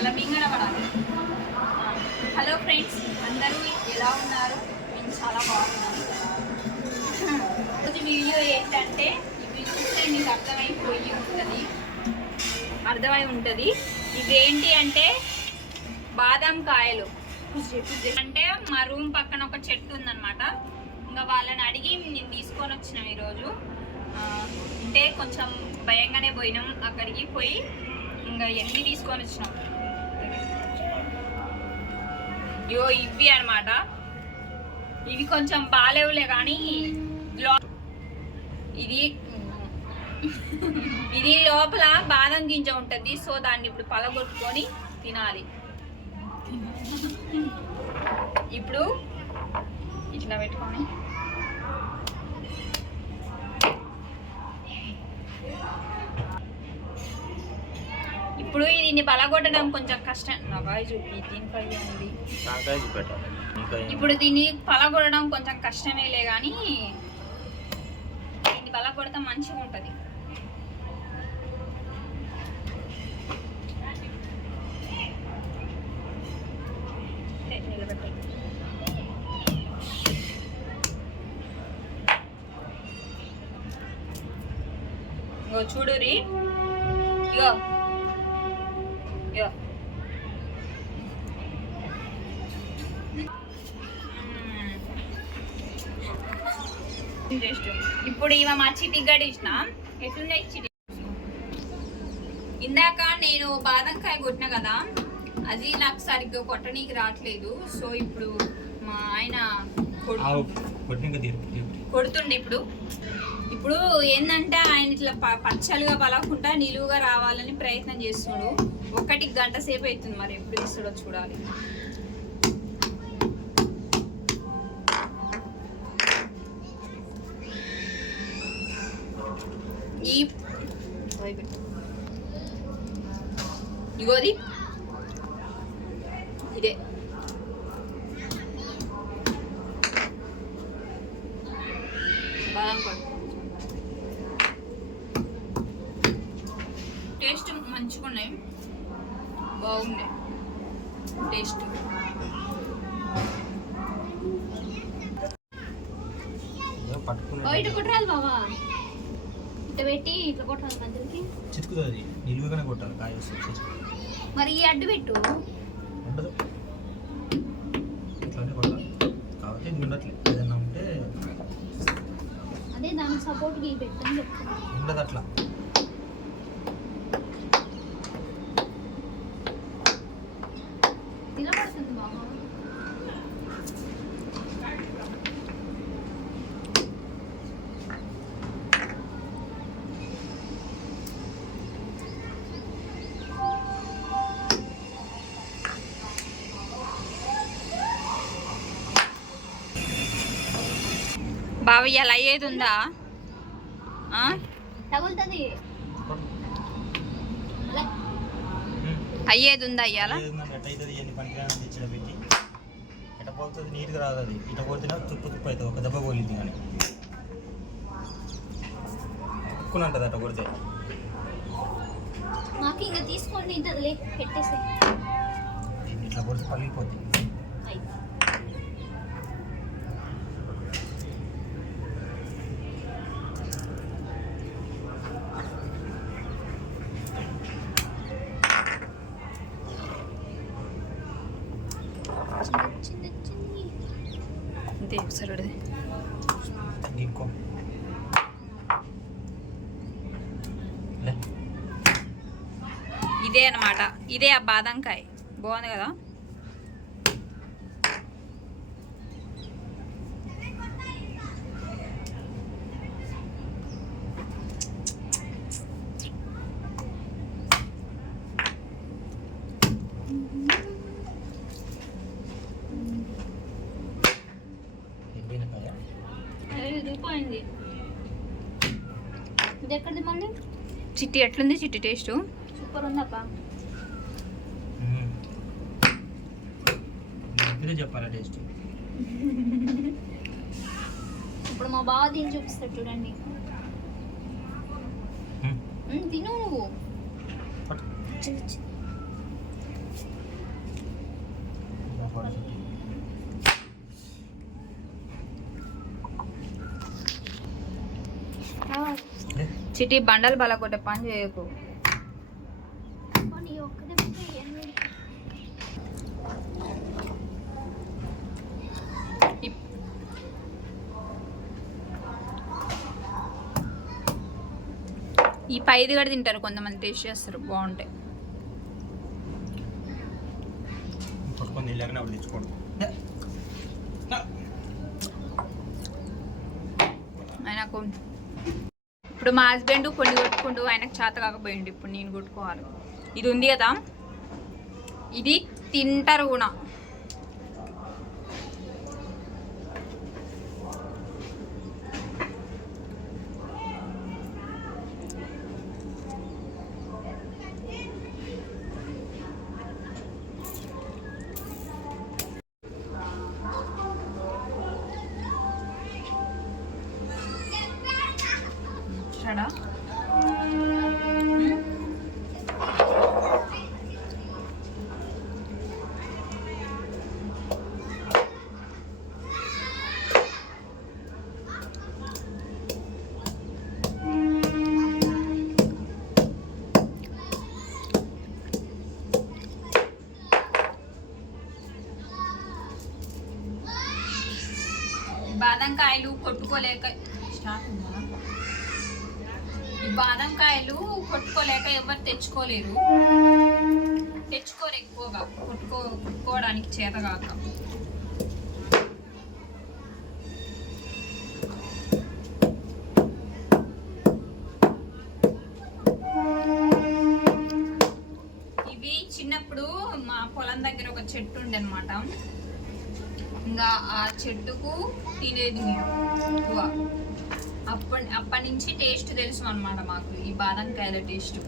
Hello friends అందరూ ఎలా ఉన్నారు? నేను చాలా బాగున్నాను రోజు వీడియో ఏంటంటే ఇవి చూస్తే మీకు అర్థమైపోయి ఉంటుంది. అర్థమై ఉంటుంది. ఇవి ఏంటి అంటే బాదం కాయలు. అంటే మా రూమ్ పక్కన ఒక చెట్టు ఉందన్నమాట. ఇంకా వాళ్ళని అడిగి నేను తీసుకొని వచ్చినాం ఈరోజు. అంటే కొంచెం భయంగానే పోయినాం. అక్కడికి పోయి ఇంకా ఎన్ని తీసుకొని వచ్చినాం. ఇవో ఇవి అన్నమాట. ఇవి కొంచెం బాగాలేవులే కానీ ఇది ఇది లోపల బాదం గింజ ఉంటుంది. సో దాన్ని ఇప్పుడు పలగొట్టుకొని తినాలి. ఇప్పుడు ఇట్లా పెట్టుకొని ఇప్పుడు దీన్ని పలగొట్టడం కొంచెం కష్టం. నా బాయ్ చూపి దీనిపై ఉంది. నాకాయ చూపెట్టాలి? ఇప్పుడు దీన్ని పలగొట్టడం కొంచెం కష్టమేలే కానీ దీన్ని పలగొడితే మంచిగా ఉంటుంది. నిలబెట్టాలి ఇగో చూడురి ఇగో. ఇప్పుడు ఇవ మా చిటి గడిచిన ఎట్లున్నాయి చిటి? ఇందాక నేను బాదంకాయ కొట్టిన కదా అది నాకు సరిగ్గా కొట్టనీకి రావట్లేదు. సో ఇప్పుడు మా ఆయన కొడుతుండే ఇప్పుడు. ఇప్పుడు ఏంటంటే ఆయన ఇట్లా పచ్చలుగా పలకుండా నిలువుగా రావాలని ప్రయత్నం చేస్తున్నాడు. ఒకటి గంట సేపు అవుతుంది మరి ఎప్పుడు తీస్తాడో చూడాలి. ఈ ఇగోది ఇదే. బాదం పడు. టేస్ట్ మంచిగా ఉన్నాయి. బాగుంది. టేస్ట్. ఇటు కొట్టరాదు బావా. ఇట్లా పెట్టి ఇట్లా కొట్టరాదు మధ్యలోకి చితుకుతుంది నిలువుగానే కొట్టాలి కాయ వస్తుంది మరి ఈ అడ్డు పెట్టు. ఉండదు. ఇట్లానే కొట్టాలి. కాబట్టి ఇది ఉండట్లేదు ఏదన్నా ఉంటే అదే దానికి సపోర్ట్ గీ పెట్టని చెప్తాను ఉండదు అట్లా. బావ ఇలా అయ్యేది ఉందా. అయ్యేది ఉందా అయ్యాల పెట్టి. ఎట్ట పోతుంది నీట్గా రాదు అది. ఇట్ట కొడితేనే తుప్పు తుప్పు అవుతుంది. ఒక దెబ్బ పోలింది కానీ. ఎక్కువ ఉంటుంది అట్ట కొడితే. మాకు ఇంకా తీసుకోండి ఇట్లా కొడితే పగిలిపోతుంది అంతే ఒకసారి గిక్కో ఇదే అనమాట ఇదే ఆ బాదంకాయ. బాగుంది కదా? ఇది ఎక్కడిది మళ్ళీ? చిట్టి ఎట్లుంది? చిట్టి టేస్ట్. సూపర్ ఉందప్ప. మ్మ్. మీరే చెప్పాలా టేస్ట్? ఇప్పుడు మా బావ దీన్ని చూపిస్తాడు చూడండి. తిను నువ్వు. పట్టు. చిటి బండలు బలకొట్టే పని చేయకు. ఈ పైది కూడా తింటారు కొంతమంది టేస్ట్ చేస్తారు బాగుంటాయి పట్టుకొని వెళ్ళాక అప్పుడు తెచ్చుకోండి ఆయనకు ఇప్పుడు మా హస్బెండ్ కొన్ని కొట్టుకుంటూ ఆయనకు చేత కాకపోయిండు. ఇప్పుడు నేను కొట్టుకోవాలి. ఇది ఉంది కదా? ఇది తింటారు కూడా చేశాడా? బాదంకాయలు కొట్టుకోలేక స్టార్ట్ ఉందా? బాదం కాయలు కొట్టుకోలేక ఎవరు తెచ్చుకోలేరు. తెచ్చుకోరు ఎక్కువగా. కొట్టుకో కొట్టుకోవడానికి చేత కాక. ఇవి చిన్నప్పుడు మా పొలం దగ్గర ఒక చెట్టు ఉండే అనమాట ఇంకా ఆ చెట్టుకు తినేది మేము. ఎక్కువ అప్పటి నుంచి టేస్ట్ తెలుసు అనమాట మాకు. ఈ బాదం కాయల టేస్ట్.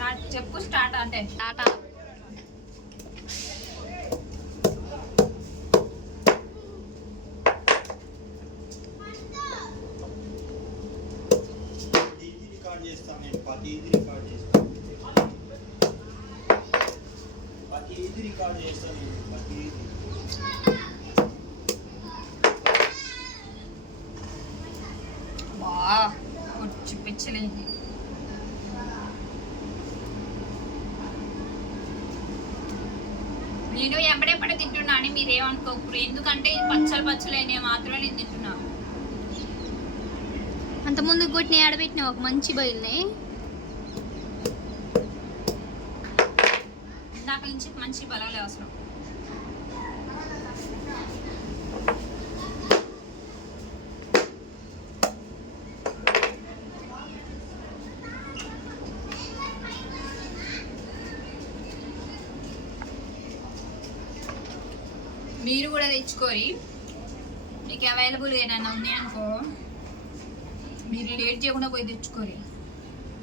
స్టార్ట్ చెప్పు స్టార్ట్ అంటే. టాటా. చేస్తాను నేను ప్రతిదీ రికార్డ్ చేస్తాను ప్రతిదీ రికార్డ్ చేస్తాను నేను ప్రతిదీ పిచ్చలేంది. నేను ఎప్పుడెప్పుడు తింటున్నా అని మీరేమనుకోకూడదు ఎందుకంటే పచ్చలు పచ్చలు అయినవి మాత్రమే నేను తింటున్నా. అంత ముందు కొట్టిన ఆడబెట్టిన ఒక మంచి బయలునే. ఇందాక నుంచి మంచి బలాలే అవసరం. మీరు కూడా తెచ్చుకోరి. మీకు అవైలబుల్ ఏమైనా ఉన్నాయనుకో మీరు లేట్ చేయకుండా పోయి తెచ్చుకోరి.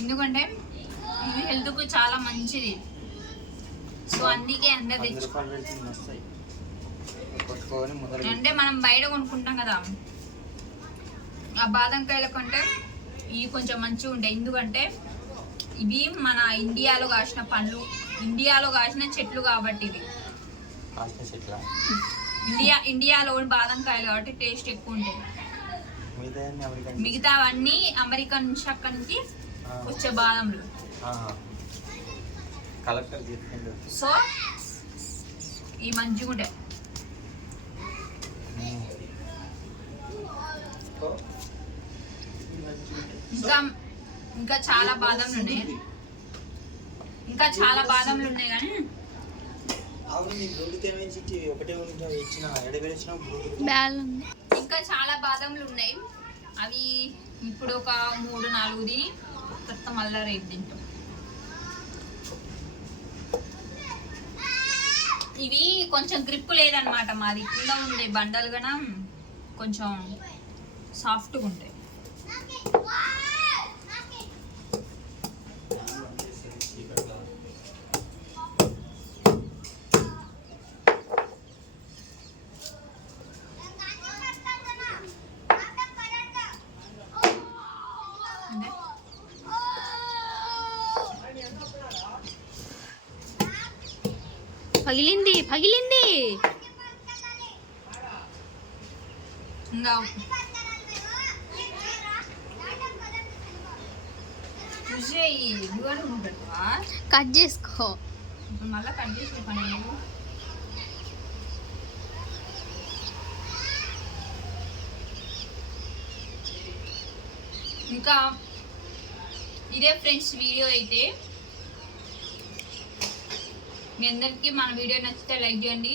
ఎందుకంటే ఇది హెల్త్కు చాలా మంచిది. సో అందుకే అందరు వంద తెచ్చు రూపాయలు పెడితే ఇన్ని వస్తాయి. కొట్టుకొని మొదలు అంటే మనం బయట కొనుక్కుంటాం కదా. ఆ బాదం కాయల కంటే ఇవి కొంచెం మంచిగా ఉంటాయి. ఎందుకంటే ఇవి మన ఇండియాలో కాసిన పండ్లు ఇండియాలో కాసిన చెట్లు కాబట్టి ఇవి కాస్త చెట్ల ఇండియా ఇండియాలో బాదం కాయలు కాబట్టి టేస్ట్ ఎక్కువ ఉంటాయి. మిగతా మిగతావన్నీ అమెరికా నుంచి అక్కడి నుంచి వచ్చే బాదంలు. కలెక్టర్ సో ఈ మంచిగా ఉంటాయి ఇంకా ఇంకా చాలా బాదంలు ఉన్నాయి. ఇంకా చాలా బాదంలు ఉన్నాయి కానీ అవును నీకు బ్లూటూత్ ఏమైంది చిట్టి ఒకటే ఉంటే ఇచ్చిన ఎడబెడిచిన బ్లూటూత్ బ్యాల్ ఉంది ఇంకా చాలా బాదంలు ఉన్నాయి. అవి ఇప్పుడు ఒక మూడు నాలుగు తిని తర్వాత మళ్ళీ రేపు తింటాం. ఇవి కొంచెం గ్రిప్ లేదనమాట మాది. కింద ఉండే బండలు గన కొంచెం సాఫ్ట్గా ఉంటాయి. పగిలింది పగిలింది. ఇంకా కట్ చేసుకో. మళ్ళీ కట్ చేసే పని. ఇంకా ఇదే ఫ్రెండ్స్ వీడియో అయితే. మీ అందరికీ మన వీడియో నచ్చితే లైక్ చేయండి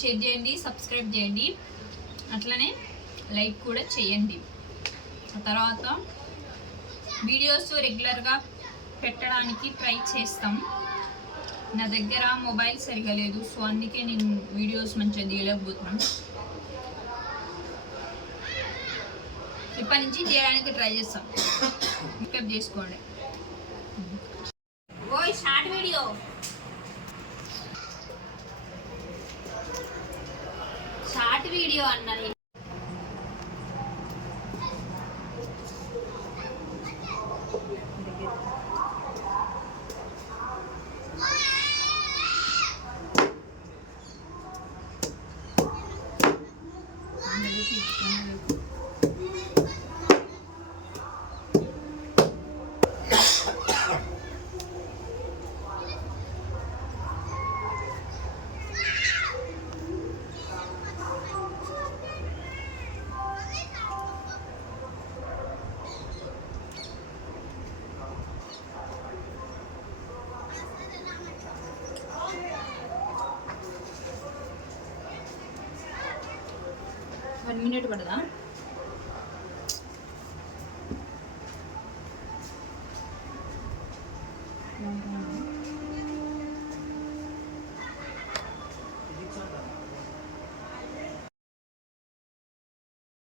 షేర్ చేయండి సబ్స్క్రైబ్ చేయండి. అట్లనే లైక్ కూడా చేయండి. తర్వాత వీడియోస్ రెగ్యులర్గా పెట్టడానికి ట్రై చేస్తాం. నా దగ్గర మొబైల్ సరిగా లేదు సో అందుకే నేను వీడియోస్ మంచిగా తీయలేకపోతున్నాను. ఇప్పటి నుంచి తీయడానికి ట్రై చేస్తాం. పికప్ చేసుకోండి. ఓయ్ షార్ట్ వీడియో షార్ట్ వీడియో అన్నది. அன்மினேட் பண்ணுதான்